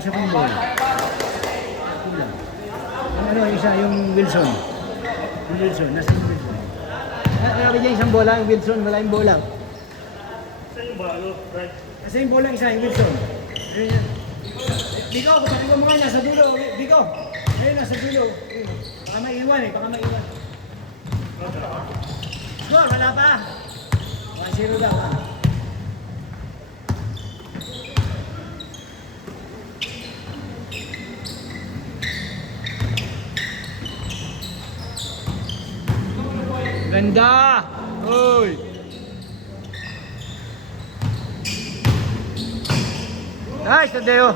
yung sa pinball. Kulang. Ano, isa yung Wilson. Yung Wilson, nasa yung Wilson. Grabe dyan isang bola, yung Wilson, wala yung bola. Saan yung ba? Ano? Right? Kasi yung bola isa, yung Wilson. Ayun yan. Biko, sabi ko mga nasa dulo. Biko, ayun nasa dulo. Baka maiwan eh, baka maiwan. Score, wala pa. 1-0 daw. Ganda! Uy! Nice, Tadeo!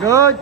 Good!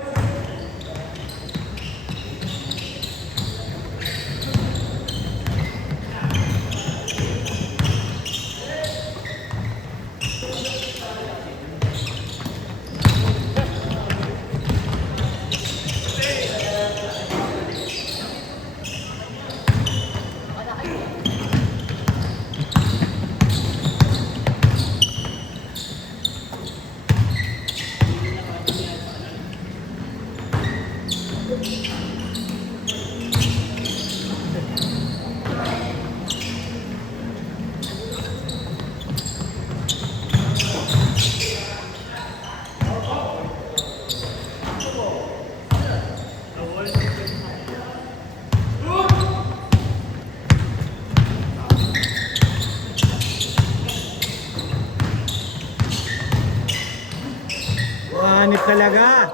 Hanip talaga.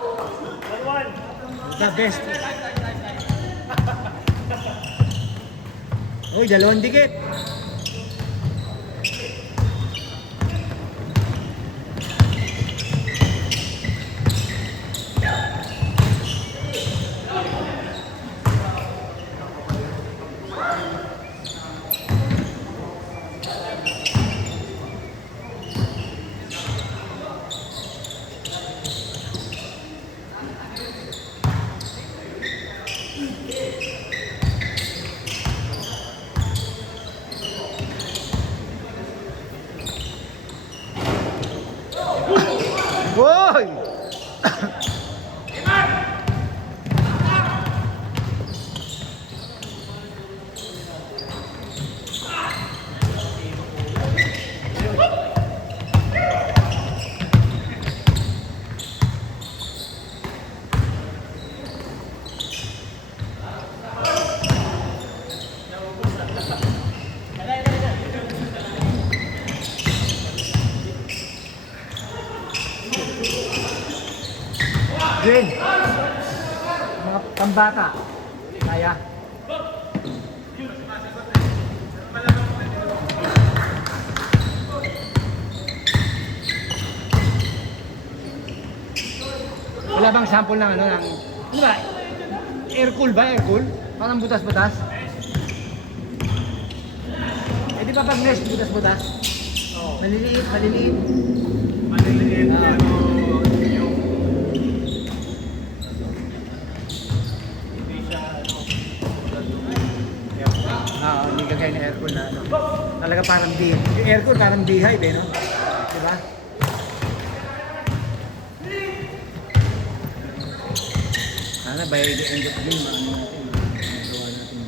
The best. Uy, dalawang dikit. Uy! Green. Mga pambata. Kaya. Wala bang sample ng ano ng ano ba? Air cool ba? Air cool? Parang butas-butas. Eh di ba pag nest butas-butas? Oo. Maliliit, maliliit. Maliliit. Hindi kagaya ng aircon na ano. Talaga parang beehive. Yung aircon parang beehive eh, no? Diba? Sana by the end of June, maano natin, magawa natin.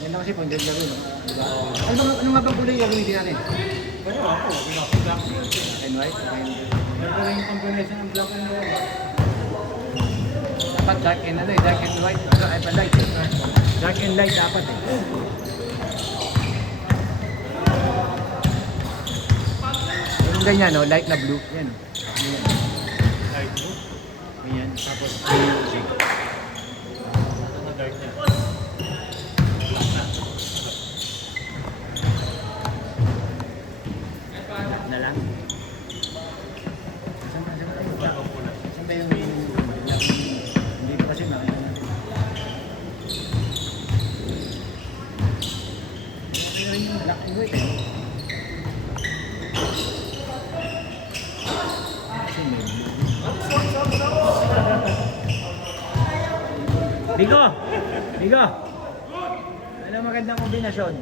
Yan na kasi pang laro, no? Diba? Ano nga bang kulay gagamitin natin? Pero ako, black And white? Pero yung combination ng black and white. Dapat dark and ano eh, dark and white. Ano, ay pa light. Dark and light dapat eh. Yung ganyan, no? Light na blue. Yan. Yan. Light blue. Ganyan. Tapos music. Bigo! Bigo! Ano magandang kombinasyon?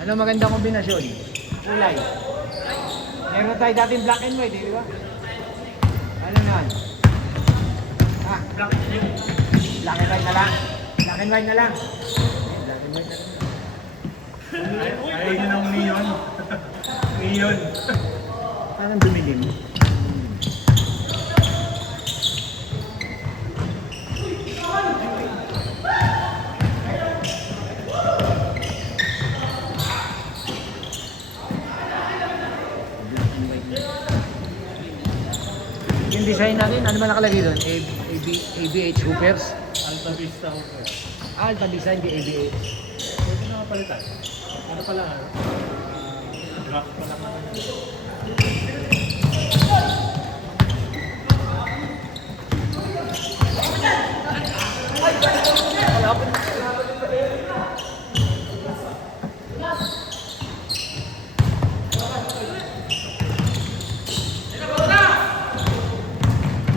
Ano magandang kombinasyon? Kulay. Meron tayo dating black and white, di ba? Ano naman? Ah, black and white na lang. Black and white na lang. Black and white na lang. Ayaw nyo ng neon. Neon. Parang dumilim. Yung design natin, ano ba nakalagay doon? ABH Hoopers? Alta Vista Hotel. Alpha Design di ABH. Pwede na kapalitan. Ano pala ano? Draft pala ka.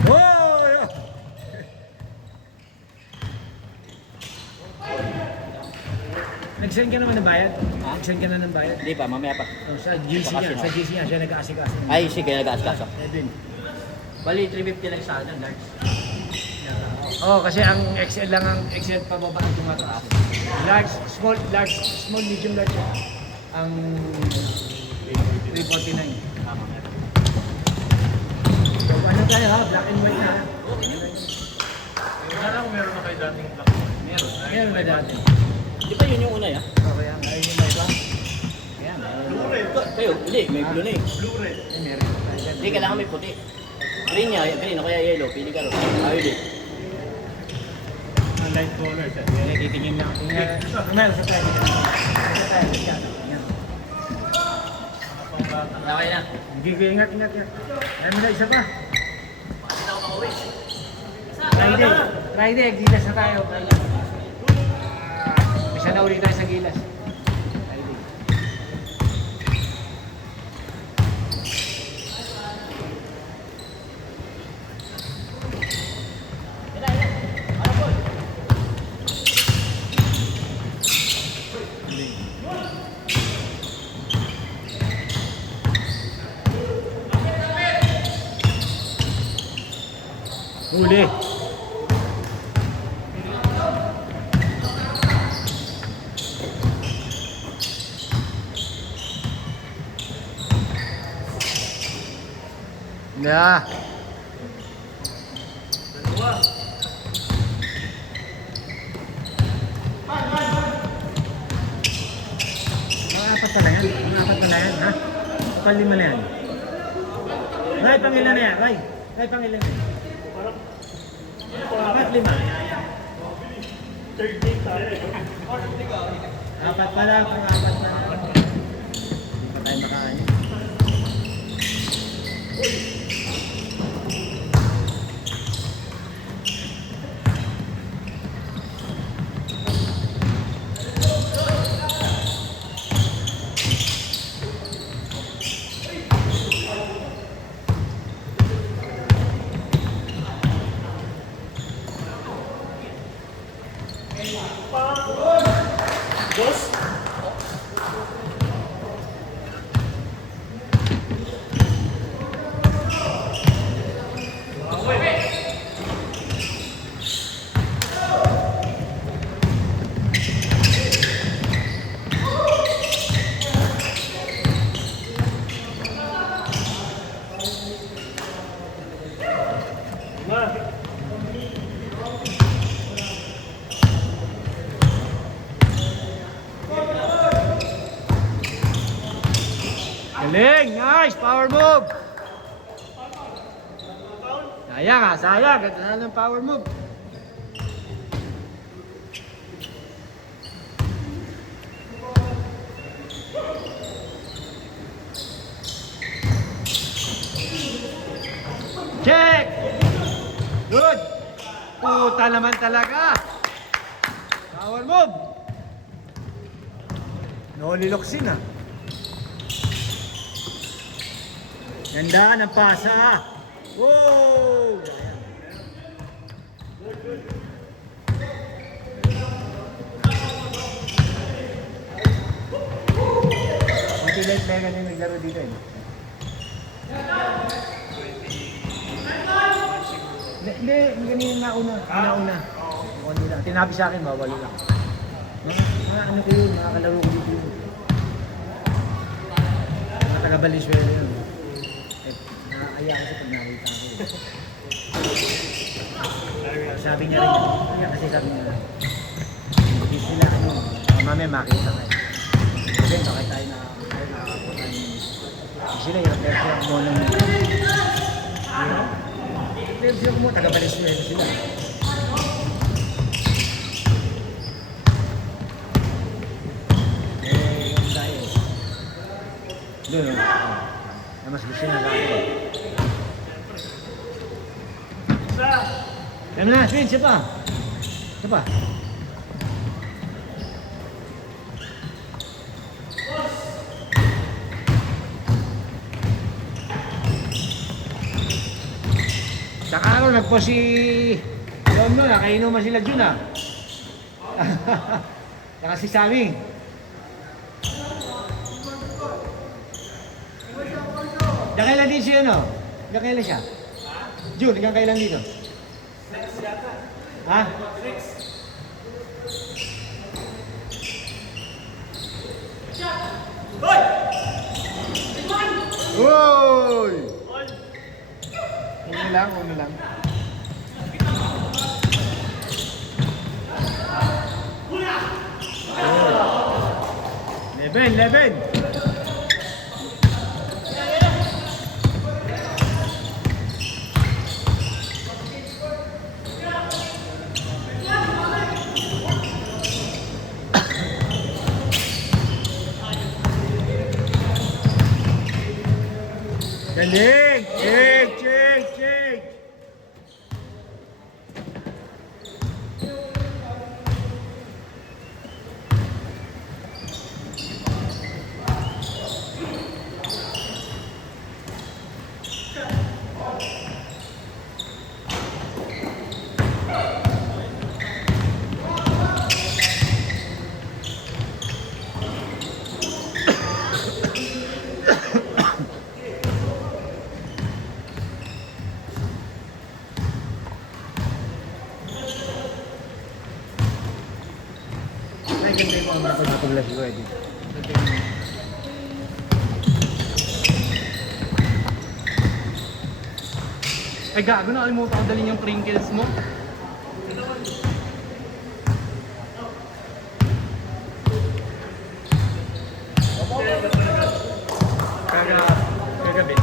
Oh! Nag-send ka naman ng bayad? Nag-send ka na ng bayad? Hindi pa, mamaya pa. Oh, sa GC niya, sa GC niya, siya nag-aasikaso. Ay, sige, nag-aaskaso. Edwin. Bali, 350 lang sa akin, large. Oh, kasi ang XL lang ang XL pababa ang tumataas. Large, small, medium, large. Ang 349. Tama. So, ano tayo ha? Black and white na. ha? Kaya kung meron na kayo dating black. Meron. Meron na dati. Di ba yun yung una ya? Okay, ayun yung may iba. Ayan. Blue-red. Kayo, hindi, may blue na eh. Blue-red. Ay, meron. Hindi, kailangan may puti. Green niya, green o kaya yellow, pili ka ro. Violet. Light color siya. Hindi, titingin lang. Meron sa tayo. Sa tayo. Yan. Okay na. Hindi ko ingat. Ayan mo na isa pa. Friday, gilas na tayo. Isa na ulit tayo sa gilas. Friday. Huli. Yeah. Mga apat na yan. Mga apat na yan, ha? Kapal lima na yan. Ray, pangilan na yan, Ray. Ray, pangilan na yan. Apat, lima. Third day tayo. Apat pa lang, kung apat na. Hindi pa tayo makain. Boss? Galing! Nice! Power move! Sayang ha, sayang. Ganda na ng power move. Check! Good! Puta naman talaga! Power move! Noliloksin ha. Ganda ng pasa. Wow! Dati light lega din naglaro dito eh. Hindi, ganyan nauna. Nauna. Ano lang. Tinabi sa akin, bawal lang. Mga ano ko yun, mga kalaro ko dito yun. Mga taga-Valenzuela yun. Eh, nakakaya ko sa pag nakita ko. Sabi niya rin, kaya kasi sabi niya, hindi sila ano, mamaya makita kayo. Kasi baka tayo nakakapunta niyo. Sila yung reference mo ng reference mo, taga-Valenzuela sila. Doon, na mas gusto niya sa akin. Alam na, Swin, siya pa. Siya pa. Saka ako, nagpo si John mo, nakainuman sila Jun ah. Saka si Sammy. Diyan kailan din siya, no? Diyan kailan siya? Jun, diyan kailan dito? 6 yata. Ha? 6. Hoy! Hoy! Una lang, una lang. Leven. Galing! Check! Ay, ganda yung mga natublas ko eh. Ay gago, nakalimutan ko dalhin yung Pringles mo. Kagabi.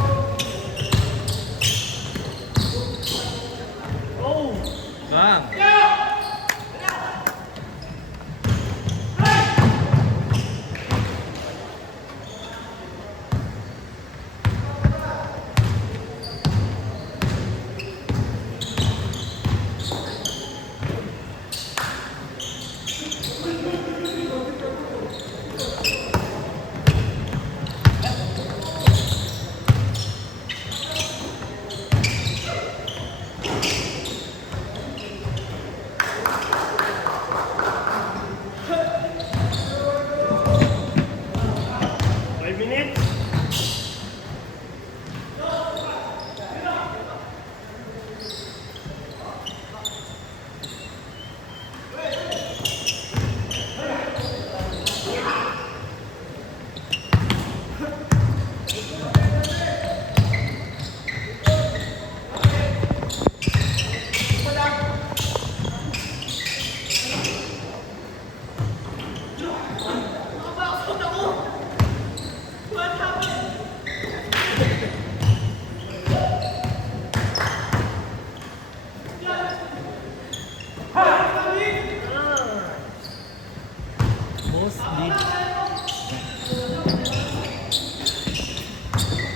Oh! Bang!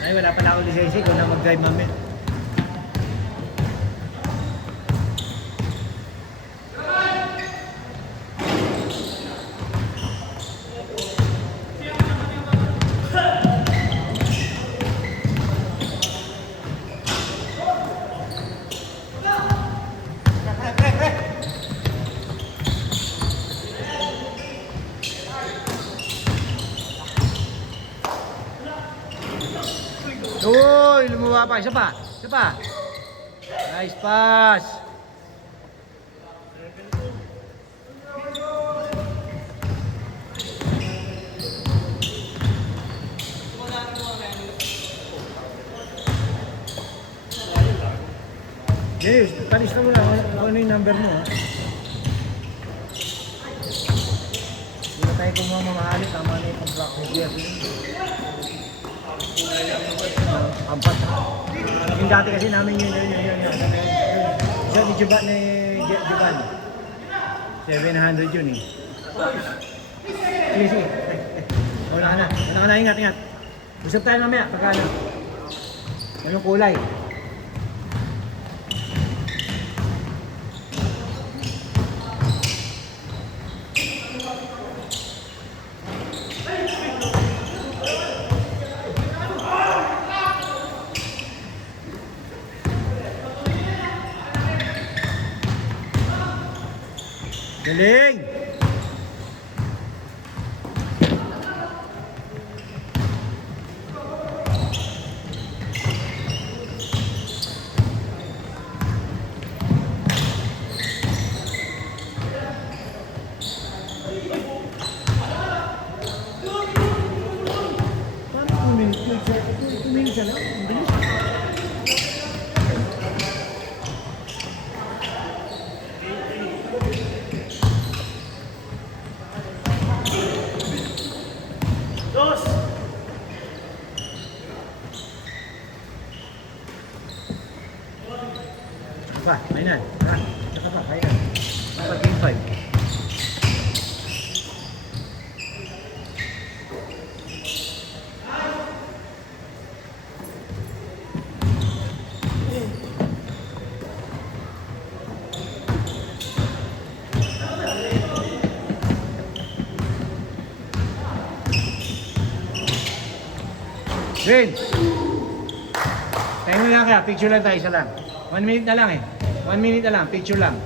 Ay, wala pala ako lisensya. Ikaw na mag-drive mamaya. lumuwa pa. Isa pa. Isa pa. Nice pass. Yes, kanista mo lang kung ano yung number mo, ha? Hindi na tayo kung mamamahalit, tama na yung pang-block ni Jeff. Ampat, ha? Yung dati kasi namin yun. Isa ni Juban, ni Juban. 700 yun, eh. Sige, sige. Wala ka na. Wala ka na, ingat, ingat. Usap tayo mamaya, pagkano. Anong kulay? Galing! Parang 2 minutes lang. 2 minutes lang. Ang bilis. Pa, mainan. Ha? Saka pa, mainan. Dapat game 5. Green! Tayo mo lang kaya, picture lang tayo, isa lang. 1 minute na lang eh. 1 minute na lang, picture lang.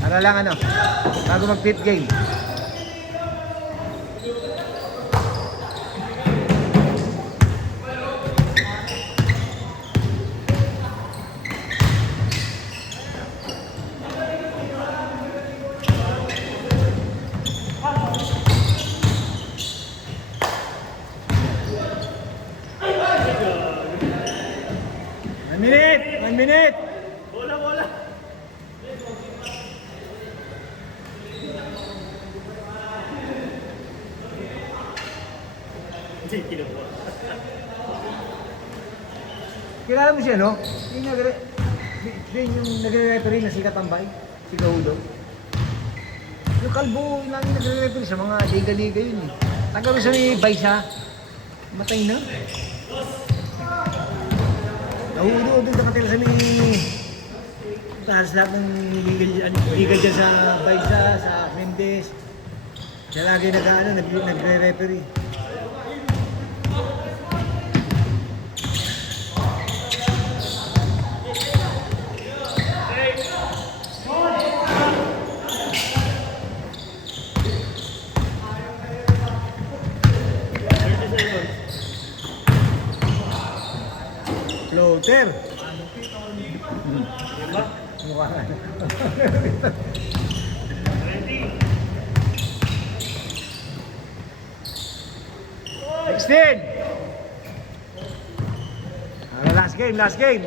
Para lang ano, bago mag-flip game. One minute! Bola, bola. Hindi, kinuha. Kilala mo siya, no? Yung nagre-referee na si Katambay, si Gahudo. Yung kalbo, yung lagi nagre-referee sa mga liga-liga yun eh. Taga sa may Baysa, matay na. Nahudo doon sa katila sa may... Tahas lahat ng liga dyan sa Baysa, sa Mendes. Siya lagi nagre-referee. Floater. Mukha ka. Extend. Last game, last game.